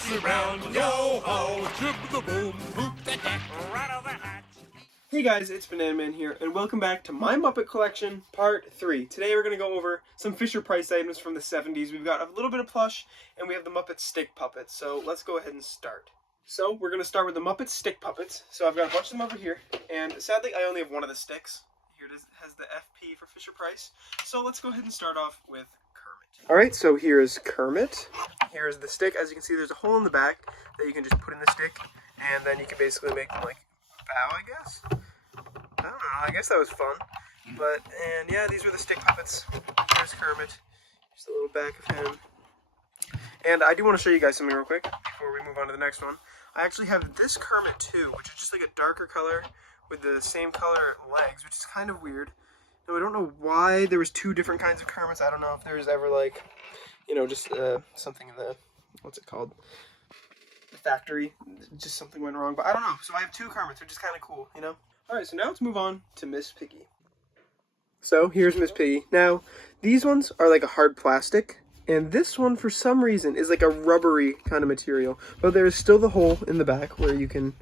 Dance around, yo ho, trip the boom, hoop the deck, rattle the hatch. Hey guys, it's Banana Man here, and welcome back to my Muppet Collection, Part 3. Today we're going to go over some Fisher-Price items from the 70s. We've got a little bit of plush, and we have the Muppet Stick Puppets, so let's go ahead and start. So, we're going to start with the Muppet Stick Puppets. So I've got a bunch of them over here, and sadly I only have one of the sticks. Here it is, has the FP for Fisher-Price. So let's go ahead and start off with Kermit. Alright, so here's Kermit. Here's the stick. As you can see, there's a hole in the back that you can just put in the stick, and then you can basically make them, like, bow, I guess? I don't know, I guess that was fun. And yeah, these were the stick puppets. Here's Kermit. Just a little back of him. And I do want to show you guys something real quick before we move on to the next one. I actually have this Kermit too, which is just like a darker color with the same color legs, which is kind of weird. Now, I don't know why there was two different kinds of Kermits. I don't know if there was ever like, you know, just something in the, what's it called? The factory. Just something went wrong, but I don't know. So I have two Kermits, which is kind of cool, you know? Alright, so now let's move on to Miss Piggy. So, here's Miss Piggy. Now, these ones are like a hard plastic, and this one, for some reason, is like a rubbery kind of material. But there is still the hole in the back where you can,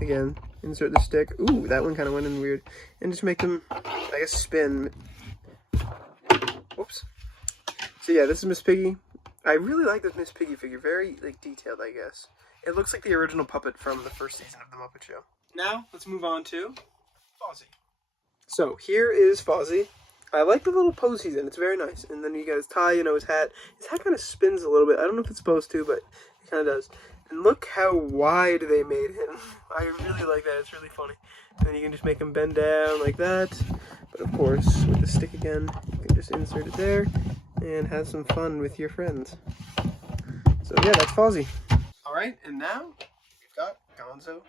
again, insert the stick. Ooh, that one kind of went in weird. And just make them, I guess, spin. Whoops. So yeah, this is Miss Piggy. I really like this Miss Piggy figure. Very, like, detailed, I guess. It looks like the original puppet from the first season of The Muppet Show. Now, let's move on to Fawzi. So, here is Fozzy. I like the little pose he's in. It's very nice. And then you got his tie, you know, his hat. His hat kind of spins a little bit. I don't know if it's supposed to, but it kind of does. And look how wide they made him. I really like that. It's really funny. And then you can just make him bend down like that. But of course, with the stick again, you can just insert it there and have some fun with your friends. So yeah, that's Fozzy. Alright, and now we've got Gonzo.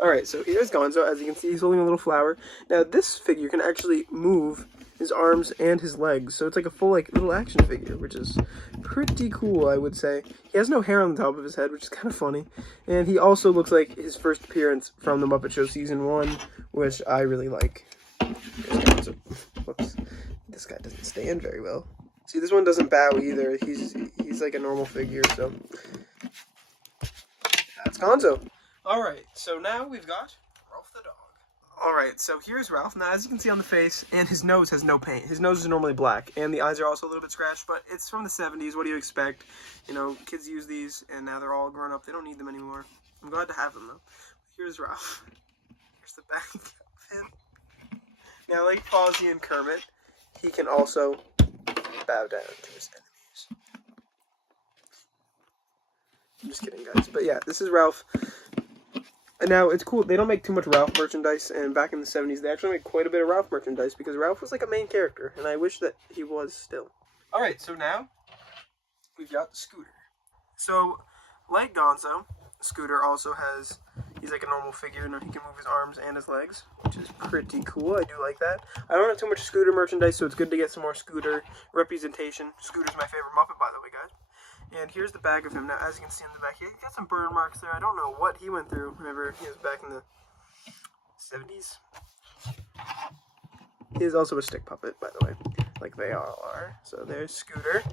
Alright, so here's Gonzo. As you can see, he's holding a little flower. Now, this figure can actually move his arms and his legs. So it's like a full, like, little action figure, which is pretty cool, I would say. He has no hair on the top of his head, which is kind of funny. And he also looks like his first appearance from The Muppet Show Season 1, which I really like. Here's Gonzo. Whoops. This guy doesn't stand very well. See, this one doesn't bow either. He's like a normal figure, so that's Gonzo. Alright, so now we've got Ralph the dog. Alright, so here's Ralph. Now, as you can see on the face, and his nose has no paint. His nose is normally black, and the eyes are also a little bit scratched, but it's from the 70s. What do you expect? You know, kids use these, and now they're all grown up. They don't need them anymore. I'm glad to have them, though. Here's Ralph. Here's the back of him. Now, like Fawzi and Kermit, he can also bow down to his enemies. I'm just kidding, guys. But yeah, this is Ralph. And now, it's cool. They don't make too much Ralph merchandise, and back in the 70s, they actually make quite a bit of Ralph merchandise, because Ralph was like a main character, and I wish that he was still. Alright, so now, we've got the Scooter. So, like Gonzo, Scooter also has, he's like a normal figure, and he can move his arms and his legs, which is pretty cool. I do like that. I don't have too much Scooter merchandise, so it's good to get some more Scooter representation. Scooter's my favorite Muppet, by the way, guys. And here's the back of him. Now, as you can see in the back, he got some burn marks there. I don't know what he went through whenever he was back in the 70s. He is also a stick puppet, by the way, like they all are. So there's Scooter.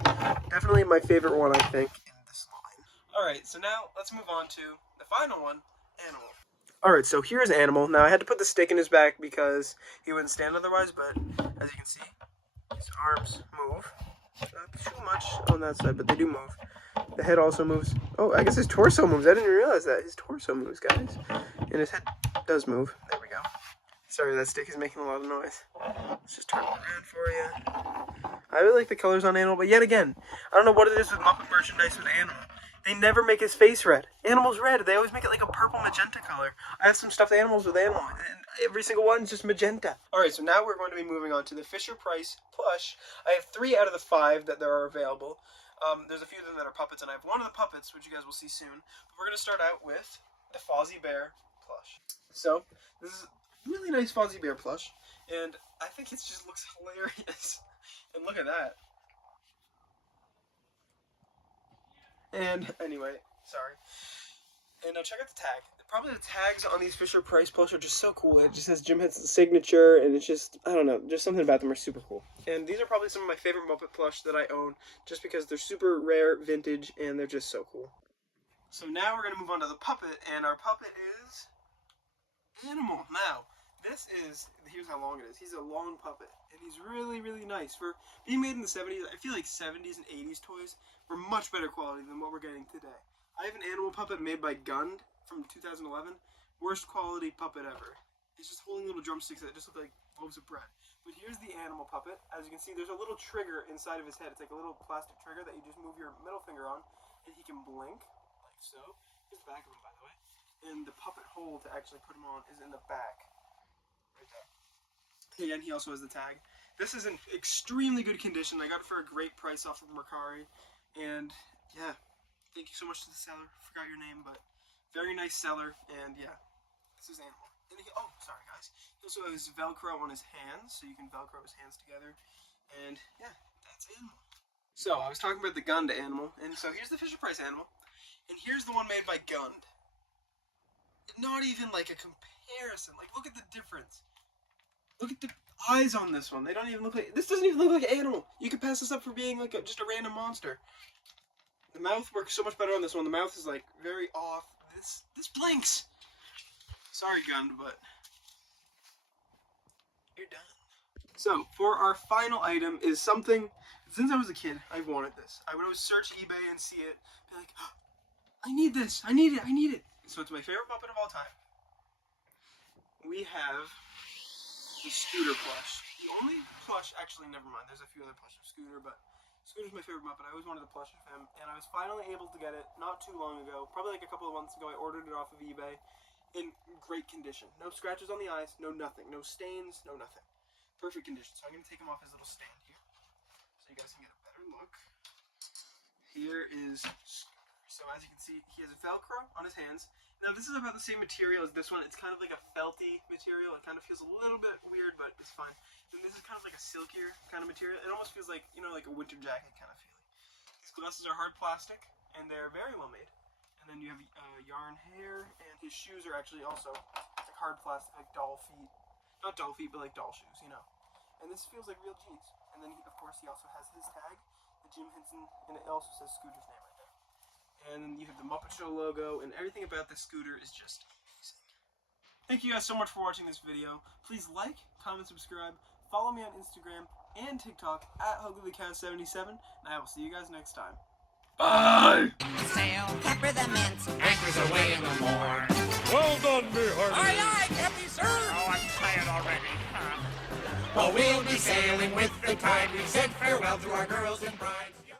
Definitely my favorite one, I think, in this line. Alright, so now let's move on to the final one, Animal. Alright, so here's Animal. Now, I had to put the stick in his back because he wouldn't stand otherwise, but as you can see, his arms move. Not too much on that side, but they do move. The head also moves. Oh, I guess his torso moves. I didn't even realize that. His torso moves, guys. And his head does move. There we go. Sorry, that stick is making a lot of noise. Let's just turn it around for you. I really like the colors on Animal, but yet again, I don't know what it is with Muppet merchandise with Animal. They never make his face red. Animal's red. They always make it like a purple magenta color. I have some stuffed animals with Animal, and every single one's just magenta. Alright, so now we're going to be moving on to the Fisher-Price plush. I have 3 out of the 5 that there are available. There's a few of them that are puppets, and I have one of the puppets, which you guys will see soon. But we're going to start out with the Fozzy Bear plush. So, this is a really nice Fozzy Bear plush, and I think it just looks hilarious. And look at that. And anyway, sorry. And check out the tag. Probably the tags on these Fisher-Price plush are just so cool. It just has Jim Henson's signature, and it's just, I don't know, just something about them are super cool. And these are probably some of my favorite Muppet plush that I own, just because they're super rare, vintage, and they're just so cool. So now we're going to move on to the puppet, and our puppet is Animal. Now, here's how long it is. He's a long puppet, and he's really, really nice. For being made in the 70s, I feel like 70s and 80s toys were much better quality than what we're getting today. I have an Animal puppet made by Gund from 2011. Worst quality puppet ever. It's just holding little drumsticks that just look like loaves of bread. But here's the Animal puppet. As you can see, there's a little trigger inside of his head. It's like a little plastic trigger that you just move your middle finger on, and he can blink, like so. Here's the back of him, by the way. And the puppet hole to actually put him on is in the back. Right there. Again, he also has the tag. This is in extremely good condition. I got it for a great price off of Mercari. And, yeah. Thank you so much to the seller. Forgot your name, but very nice seller. And, yeah. This is Animal. And oh, sorry, guys. He also has Velcro on his hands, so you can Velcro his hands together. And, yeah, that's Animal. So, I was talking about the Gund Animal. And so, here's the Fisher-Price Animal. And here's the one made by Gund. Not even like a comparison. Like, look at the difference. Look at the eyes on this one. They don't even look like. This doesn't even look like Animal. You could pass this up for being like just a random monster. The mouth works so much better on this one. The mouth is like very off. This blinks. Sorry, Gund, but you're done. So for our final item is something. Since I was a kid, I've wanted this. I would always search eBay and see it. Be like, oh, I need this. I need it. I need it. So it's my favorite puppet of all time. We have the Scooter plush. The only plush, actually, never mind. There's a few other plushes of Scooter, but Scooter's my favorite Muppet. I always wanted a plush of him, and I was finally able to get it not too long ago. Probably like a couple of months ago. I ordered it off of eBay in great condition. No scratches on the eyes, no nothing. No stains, no nothing. Perfect condition. So I'm going to take him off his little stand here so you guys can get a better look. Here is Scooter. So as you can see, he has Velcro on his hands. Now this is about the same material as this one. It's kind of like a felty material. It kind of feels a little bit weird, but it's fine. And this is kind of like a silkier kind of material. It almost feels like, you know, like a winter jacket kind of feeling. These glasses are hard plastic, and they're very well made. And then you have yarn hair, and his shoes are actually also like hard plastic, like doll feet. Not doll feet, but like doll shoes, you know. And this feels like real jeans. And then, of course, he also has his tag, the Jim Henson, and it also says Scooter's name right there. And then you have the Muppet Show logo, and everything about this Scooter is just amazing. Thank you guys so much for watching this video. Please like, comment, subscribe, follow me on Instagram and TikTok at HuglyCat77, and I will see you guys next time. Bye! Sail, pepper the mints, Anchors away in the morn. Well done, me hearty. aye, aye, Captain, sir. Oh, I'm tired already. Oh, we'll be sailing with the tide. We've said farewell to our girls and brides.